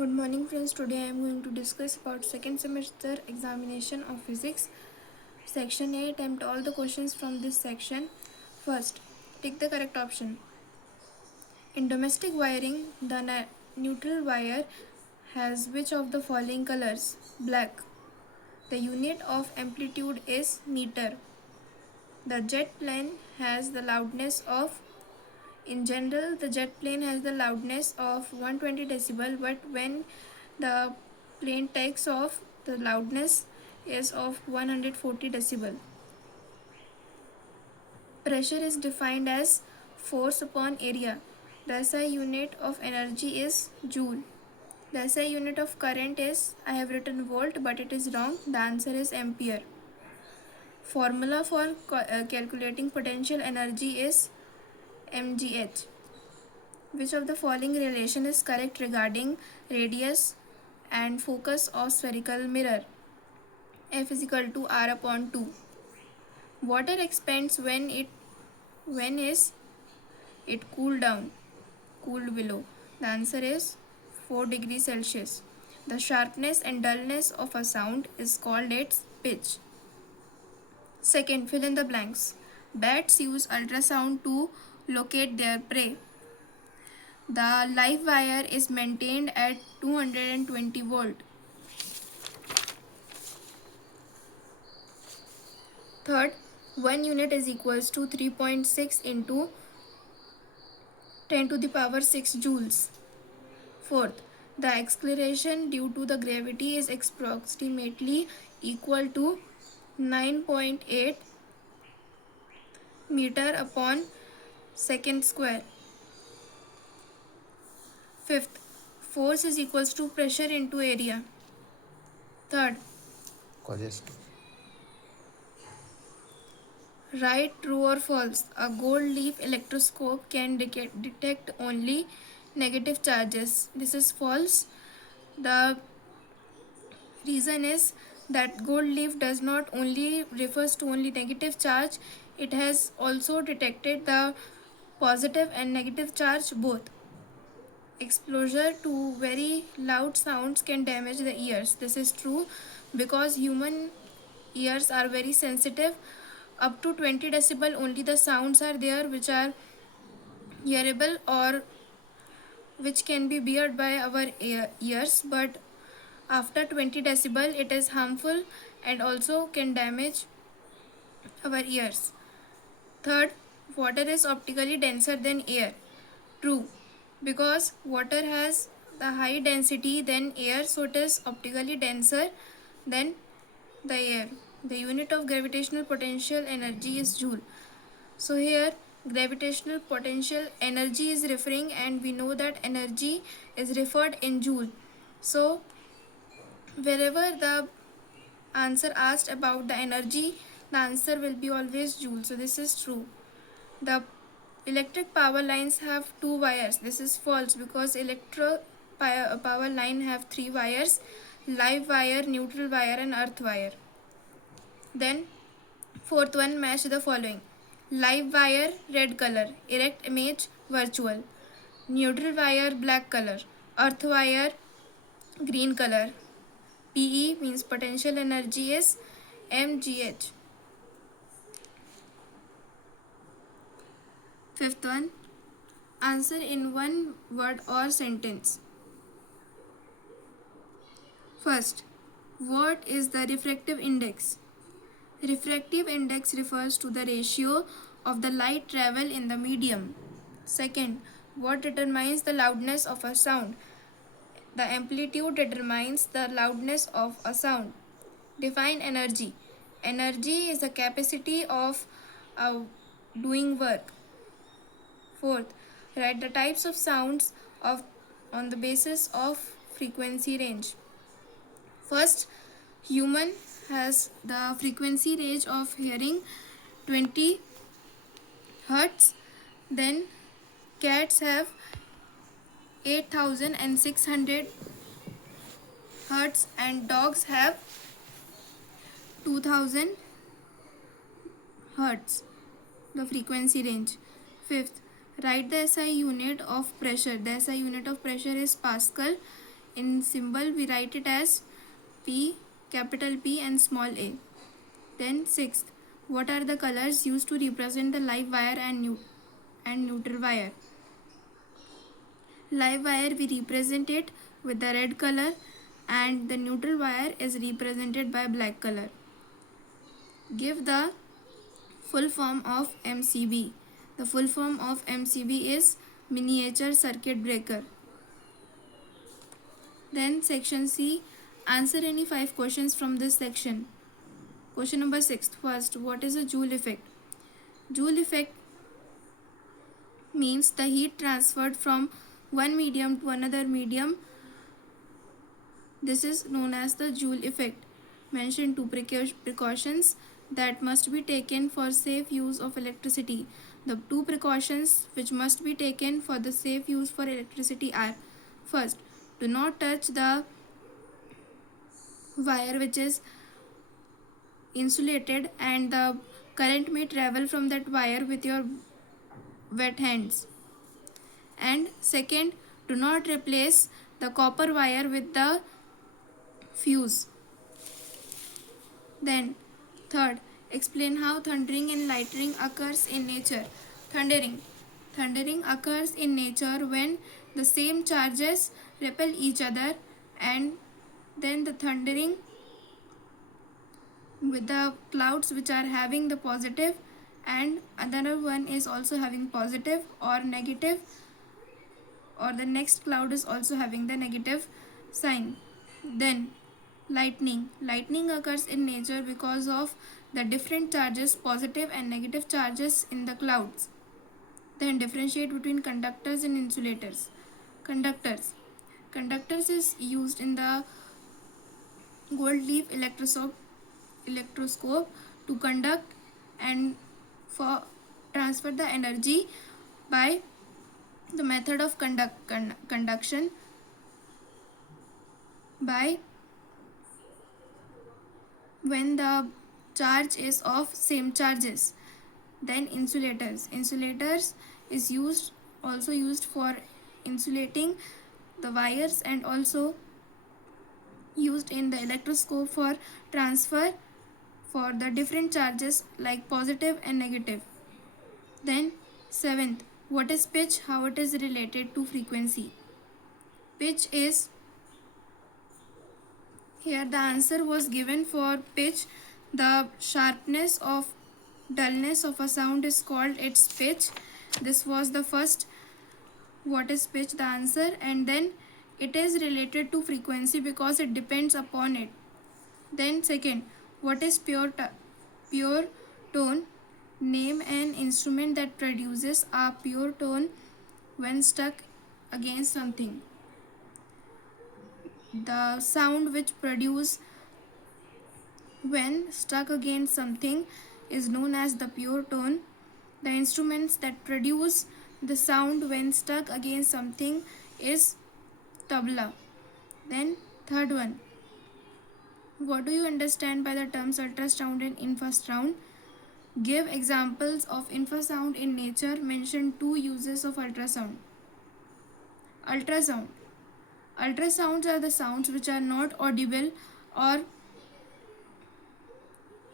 Good morning friends. Today I am going to discuss about second semester examination of physics. Section A. Attempt all the questions from this section. First, tick the correct option. In domestic wiring, the neutral wire has which of the following colors? Black. The unit of amplitude is meter. The jet plane has the loudness of In general, the jet plane has the loudness of 120 decibel, but when the plane takes off, the loudness is of 140 decibel. Pressure is defined as force upon area. The SI unit of energy is joule. The SI unit of current is, I have written volt, but it is wrong. The answer is ampere. Formula for calculating potential energy is mgh. Which of the following relation is correct regarding radius and focus of spherical mirror? F is equal to R upon 2. Water expands when is it cooled down, cooled below? The answer is 4 degrees Celsius. The sharpness and dullness of a sound is called its pitch. Second, fill in the blanks. Bats use ultrasound to locate their prey. The live wire is maintained at 220 volt. Third, 1 unit is equals to 3.6 into 10 to the power 6 joules. Fourth, the acceleration due to the gravity is approximately equal to 9.8 meter upon second square. Fifth, force is equals to pressure into area. Third, right, true or false? A gold leaf electroscope can detect only negative charges. This is false. The reason is that gold leaf does not only refers to only negative charge, it has also detected the positive and negative charge both. Exposure to very loud sounds can damage the ears. This is true because human ears are very sensitive. Up to 20 decibel only the sounds are there which are hearable or which can be beared by our ears, but after 20 decibel it is harmful and also can damage our ears. Third, water is optically denser than air. True, because water has the high density than air, so it is optically denser than the air. The unit of gravitational potential energy is joule. So here gravitational potential energy is referring, and we know that energy is referred in joule. So wherever the answer asked about the energy, the answer will be always joule. So this is true. The electric power lines have 2 wires. This is false because power line have 3 wires: live wire, neutral wire and earth wire. Then fourth one, match the following. Live wire red color, erect image virtual. Neutral wire black color, earth wire green color. PE means potential energy is mgh. Fifth one, answer in one word or sentence. First, what is the refractive index? Refractive index refers to the ratio of the light travel in the medium. Second, what determines the loudness of a sound? The amplitude determines the loudness of a sound. Define energy. Energy is the capacity of doing work. Fourth, write the types of sounds on the basis of frequency range. First, human has the frequency range of hearing 20 hertz. Then cats have 8600 hertz and dogs have 2000 hertz, the frequency range. Fifth, write the SI unit of pressure. The SI unit of pressure is Pascal. In symbol we write it as P, capital P and small a. Then sixth, what are the colors used to represent the live wire and neutral wire? Live wire we represent it with the red color and the neutral wire is represented by black color. Give the full form of MCB. The full form of MCB is miniature circuit breaker. Then section C, answer any 5 questions from this section. Question number 6. First, what is a Joule effect? Joule effect means the heat transferred from one medium to another medium. This is known as the Joule effect. Mention 2 precautions that must be taken for safe use of electricity. The 2 precautions which must be taken for the safe use for electricity are: first, do not touch the wire which is insulated and the current may travel from that wire with your wet hands. And second, do not replace the copper wire with the fuse. Then third, explain how thundering and lightning occurs in nature. Thundering occurs in nature when the same charges repel each other, and then the thundering with the clouds which are having the positive and another one is also having positive or negative, or the next cloud is also having the negative sign. Then lightning occurs in nature because of the different charges, positive and negative charges in the clouds. Then differentiate between conductors and insulators. Conductors is used in the gold leaf electroscope to conduct and for transfer the energy by the method of conduction by when the charge is of same charges. Then insulators is also used for insulating the wires and also used in the electroscope for transfer for the different charges like positive and negative. Then seventh, what is pitch? How it is related to frequency? Pitch is, here the answer was given for pitch. The sharpness of dullness of a sound is called its pitch. This was the first, what is pitch, the answer, and then it is related to frequency because it depends upon it. Then second, what is pure tone? Name an instrument that produces a pure tone when stuck against something. The sound which produce when stuck against something is known as the pure tone. The instruments that produce the sound when stuck against something is tabla. Then third one, what do you understand by the terms ultrasound and infrasound? Give examples of infrasound in nature. Mention 2 uses of ultrasound. Ultrasounds are the sounds which are not audible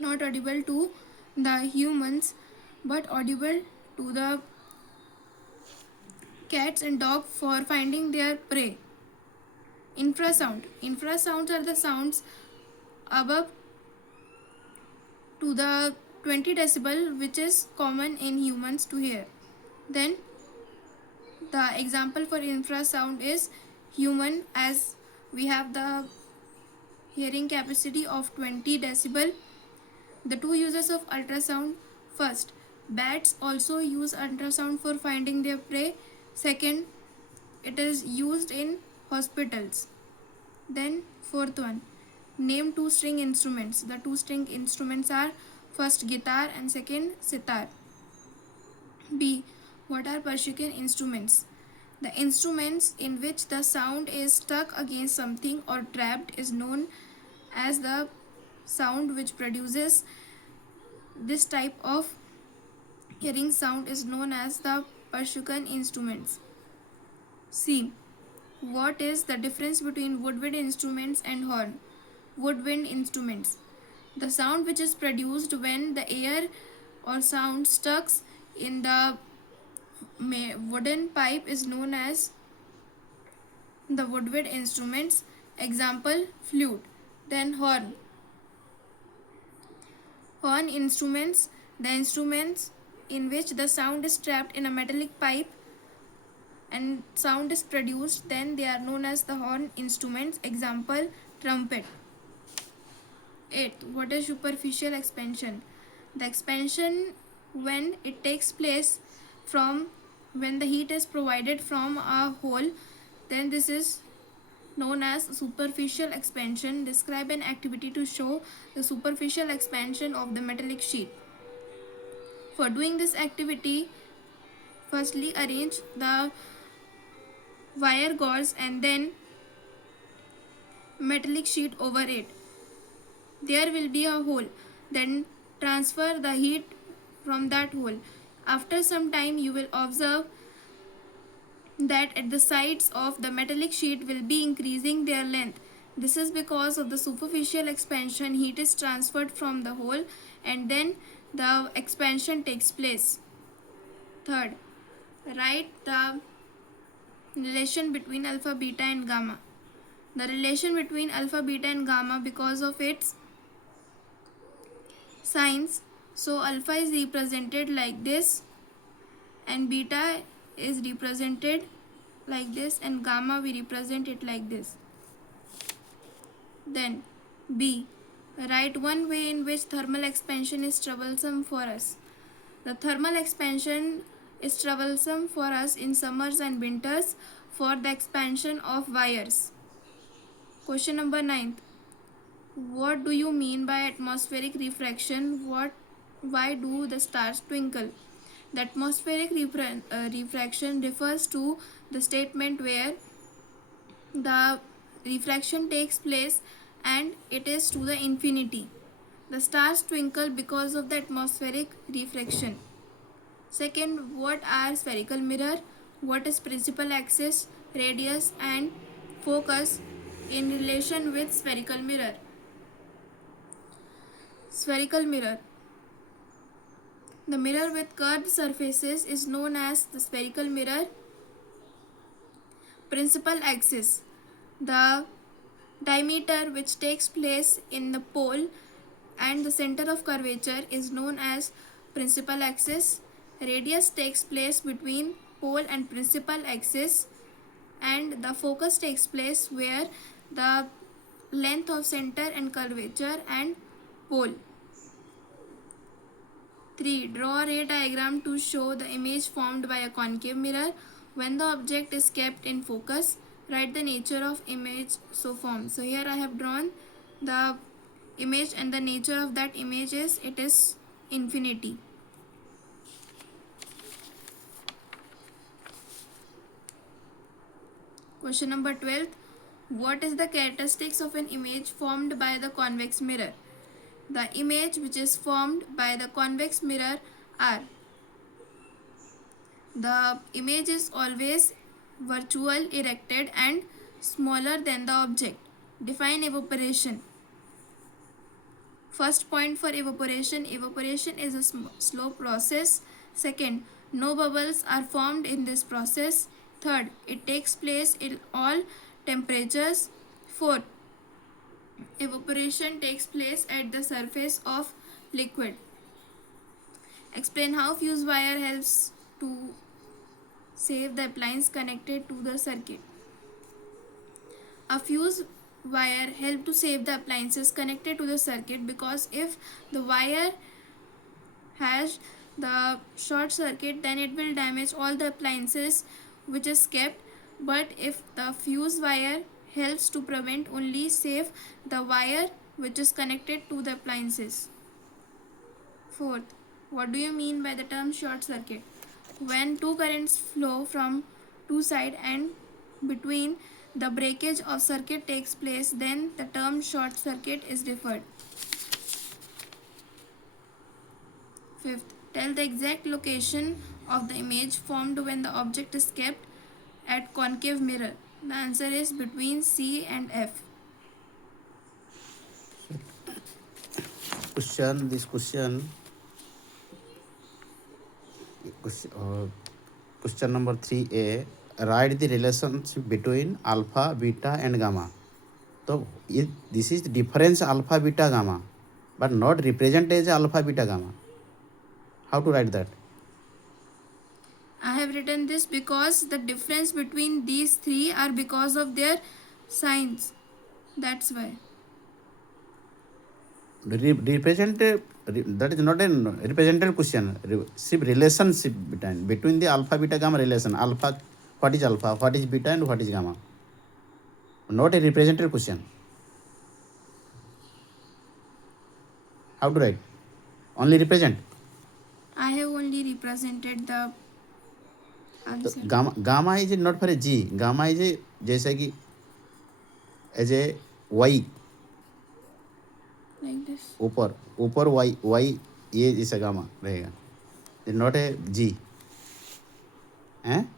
to the humans but audible to the cats and dogs for finding their prey. Infrasounds are the sounds above to the 20 decibel which is common in humans to hear. Then the example for infrasound is human, as we have the hearing capacity of 20 decibel. The 2 uses of ultrasound: first, bats also use ultrasound for finding their prey. Second, it is used in hospitals. Then fourth one, name 2 string instruments. The 2 string instruments are first guitar and second sitar. B, what are percussion instruments? The instruments in which the sound is stuck against something or trapped is known as the sound which produces this type of hearing sound is known as the percussion instruments. C, What is the difference between woodwind instruments and horn? Woodwind instruments. The sound which is produced when the air or sound stuck in the wooden pipe is known as the woodwind instruments. Example, flute. Then horn. Horn instruments, the instruments in which the sound is trapped in a metallic pipe and sound is produced, then they are known as the horn instruments. Example, trumpet. 8. What is superficial expansion? The expansion when it takes place from when the heat is provided from a hole, then this is known as superficial expansion. Describe an activity to show the superficial expansion of the metallic sheet. For doing this activity, firstly arrange the wire gauze and then metallic sheet over it. There will be a hole. Then transfer the heat from that hole. After some time, you will observe that at the sides of the metallic sheet will be increasing their length. This is because of the superficial expansion. Heat is transferred from the hole and then the expansion takes place. Third, write the relation between alpha, beta and gamma. The relation between alpha, beta and gamma because of its signs. So alpha is represented like this and beta is represented like this and gamma we represent it like this. Then B. Write one way in which thermal expansion is troublesome for us. The thermal expansion is troublesome for us in summers and winters for the expansion of wires. Question number 9. What do you mean by atmospheric refraction? Why do the stars twinkle? The atmospheric refraction refers to the statement where the refraction takes place and it is to the infinity. The stars twinkle because of the atmospheric refraction. Second, what are spherical mirror? What is principal axis, radius and focus in relation with spherical mirror? Spherical mirror. The mirror with curved surfaces is known as the spherical mirror. Principal axis. The diameter which takes place in the pole and the center of curvature is known as principal axis. Radius takes place between pole and principal axis and the focus takes place where the length of center and curvature and pole. 3. Draw a ray diagram to show the image formed by a concave mirror. When the object is kept in focus, write the nature of image so formed. So here I have drawn the image and the nature of that image is it is infinity. Question number 12. What is the characteristics of an image formed by the convex mirror? The image which is formed by the convex mirror are: the image is always virtual, erected and smaller than the object. Define evaporation. First point for evaporation. Evaporation is a slow process. Second, no bubbles are formed in this process. Third, it takes place in all temperatures. Fourth, evaporation takes place at the surface of liquid. Explain how fuse wire helps to save the appliance connected to the circuit. A fuse wire helps to save the appliances connected to the circuit because if the wire has the short circuit then it will damage all the appliances which is kept, but if the fuse wire helps to prevent only save the wire which is connected to the appliances. Fourth, what do you mean by the term short circuit? When two currents flow from two sides and between the breakage of circuit takes place, then the term short circuit is referred. Fifth, tell the exact location of the image formed when the object is kept at concave mirror. The answer is between C and F. This question, question number 3A. Write the relationship between alpha, beta, and gamma. So this is the difference alpha, beta, gamma, but not represent as alpha, beta, gamma. How to write that? I have written this because the difference between these three are because of their signs. That's why. Represent, that is not a representative question. Relationship between the alpha, beta, gamma relation. Alpha, what is alpha, what is beta, and what is gamma? Not a representative question. How to write? Only represent. I have only represented the तो answer gamma is not for a G. Gamma is a जैसे कि as a Y, like this. ऊपर ऊपर Y Y, ये जैसा gamma रहेगा, not a जी. हैं